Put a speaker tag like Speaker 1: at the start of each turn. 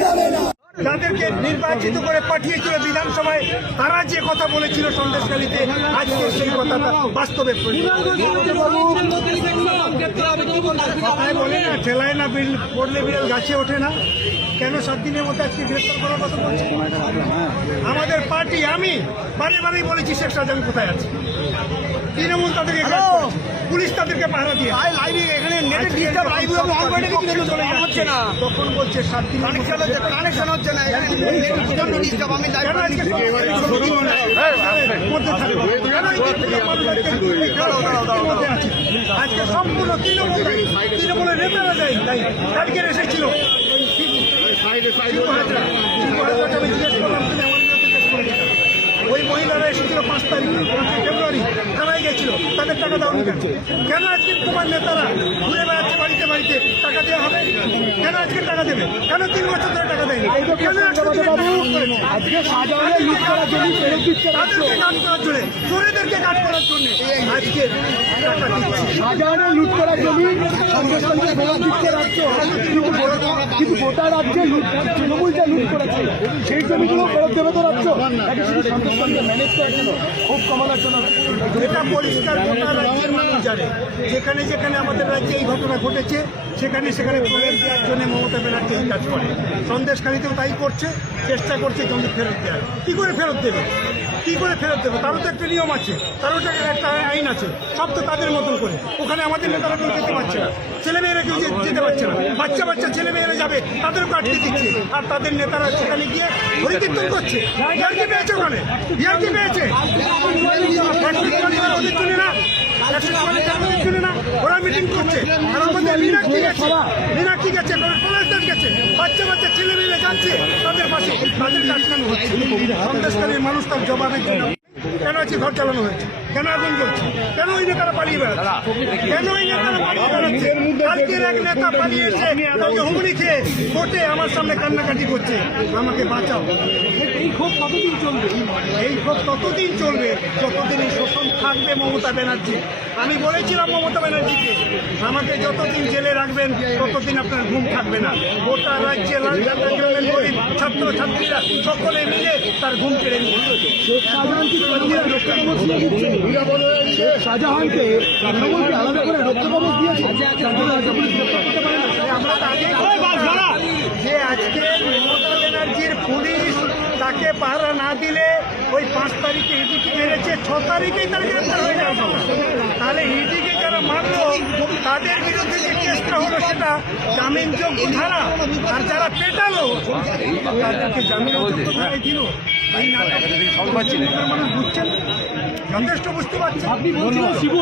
Speaker 1: যাদেরকে নির্বাচিত করে পাঠিয়েছিল বিধানসভায়, তারা যে কথা বলেছিল সন্দেশখালীতে, আজকে সেই কথাটা বাস্তবে বলে না, ঠেলায় না, বিল পড়লে বিড়াল গাছে ওঠে না। কেন সাত দিনের মধ্যে আজকে গ্রেফতার করার কথা বলছে? আমাদের পার্টি, আমি বারে বারেই বলেছি শেখ শাহজাহান কোথায় আছে? তৃণমূল তাদেরকে। পুলিশ তাদেরকে পাহারা দিয়ে এখানে হচ্ছে না তখন বলছে কানেকশন হচ্ছে কানেকশন হচ্ছে না এখানে কেন আজকে মধ্যে থাকব? কেন এই দিকটা মানুষ আজকে? আজকে সম্পূর্ণ তৃণমূল। তৃণমূলের নেতারা দায়ী দায়ী। কালকে এসেছিল আমি করে। ওই মহিলারা এসেছিল পাঁচ তারিখ ফেব্রুয়ারি তাদের টাকা দাওনি কেন কেন আজকে তোমার নেতারা ঘুরে বেড়াচ্ছে বাড়িতে বাড়িতে টাকা দেওয়া হবে কেন আজকে টাকা দেবে কেন তিন বছর ধরে টাকা দেয়নি
Speaker 2: আজকে লুট ফেরত দিচ্ছে
Speaker 1: তাদেরকে কাজ করার জন্য চোরেদেরকে কাজ করার জন্য আজকে
Speaker 2: লুট জমি ফেরত দিচ্ছে রাজ্য কিন্তু গোটা- কিন্তু গোটা রাজ্যে লুট তৃণমূল যে লুট করেছে সেই জমিগুলো ফেরত দেবে তো রাজ্য শুধু সন্দেশকালীকে ম্যানেজ খুব কমানোর জন্য
Speaker 1: এটা পরিষ্কার গোটা রাজ্যের মানুষ জানে। যেখানে যেখানে আমাদের রাজ্যে এই ঘটনা ঘটেছে, সেখানে সেখানে প্রলেপ দেওয়ার জন্য মমতা ব্যানার্জি এই কাজ করে। সন্দেশকারীতেও তাই করছে, চেষ্টা করছে জমি ফেরত দেওয়ার। কী করে ফেরত দেবে? কী করে ফেরত দেবে? তারও তো একটা নিয়ম আছে, তারও তো একটা আইন আছে, সব তো তাদের মতন করে। ওখানে আমাদের নেতারা কেউ যেতে পারছে না। ছেলেমেয়েরা কেউ যেতে পারছে না। বাচ্চা বাচ্চা ছেলেমেয়েরা যাবে তাদেরকে আটকে দিচ্ছে। আর তাদের নেতারা সেখানে গিয়ে হরিকীর্তন করছে। ইয়ার্কি পেয়েছে ওখানে। ইয়ার্কি পেয়েছে ওদের চলে না একশো চল্লিশ জন ওদের চলে না ওরা মিটিং করছে। আর আমাদের মীনাক্ষী গেছে। মীনাক্ষী গেছে পলাশদার গেছে। বাচ্চা বাচ্চা ছেলে মেয়ে যাচ্ছে তাদের পাশে। তাদের আটকানো হচ্ছে? সন্দেশকারীর মানুষ তার জবাবের জন্য কেন আছে ঘর চালানো হয়েছে? কেন আগুন জ্বলছে? কেন ওই নেতারা পালিয়ে বেড়াচ্ছে? কেন ওই নেতারা পালিয়ে বেড়াচ্ছে? কালকের এক নেতা পালিয়ে এসে তাকে হুমড়ি খেয়ে কোর্টে আমার সামনে কান্নাকাটি করছে। আমাকে বাঁচাও। এই ক্ষোভ কতদিন চলবে? এই ক্ষোভ ততদিন চলবে যতদিন এই শোষণ থাকবে মমতা ব্যানার্জি। আমি বলেছিলাম মমতা ব্যানার্জিকে আমাকে যতদিন জেলে রাখবেন ততদিন আপনার ঘুম থাকবে না। গোটা রাজ্যে গ্রামের গরিব ছাত্র ছাত্রীরা সকলে মিলে তার ঘুম কেড়ে
Speaker 2: শাহজাহানকে আলাদা করে দিয়েছে।
Speaker 1: আমরা যে আজকে মমতা ব্যানার্জির পুলিশ তাকে পাহারা না দিলে ওই পাঁচ তারিখে ইডিকে মেরেছে ছ তারিখেই তার গ্রেপ্তার হয়ে যাওয়ার কথা তাহলে ইডিকে যারা মারল তাদের বিরুদ্ধে যে কেসটা হলো সেটা জামিনযোগ্য ধারা আর যারা পেটালো তাদেরকে জামিনযোগ্য ধারায় দিল। মানুষ বুঝছেন? যথেষ্ট বুঝতে পারছেন।
Speaker 2: শিবু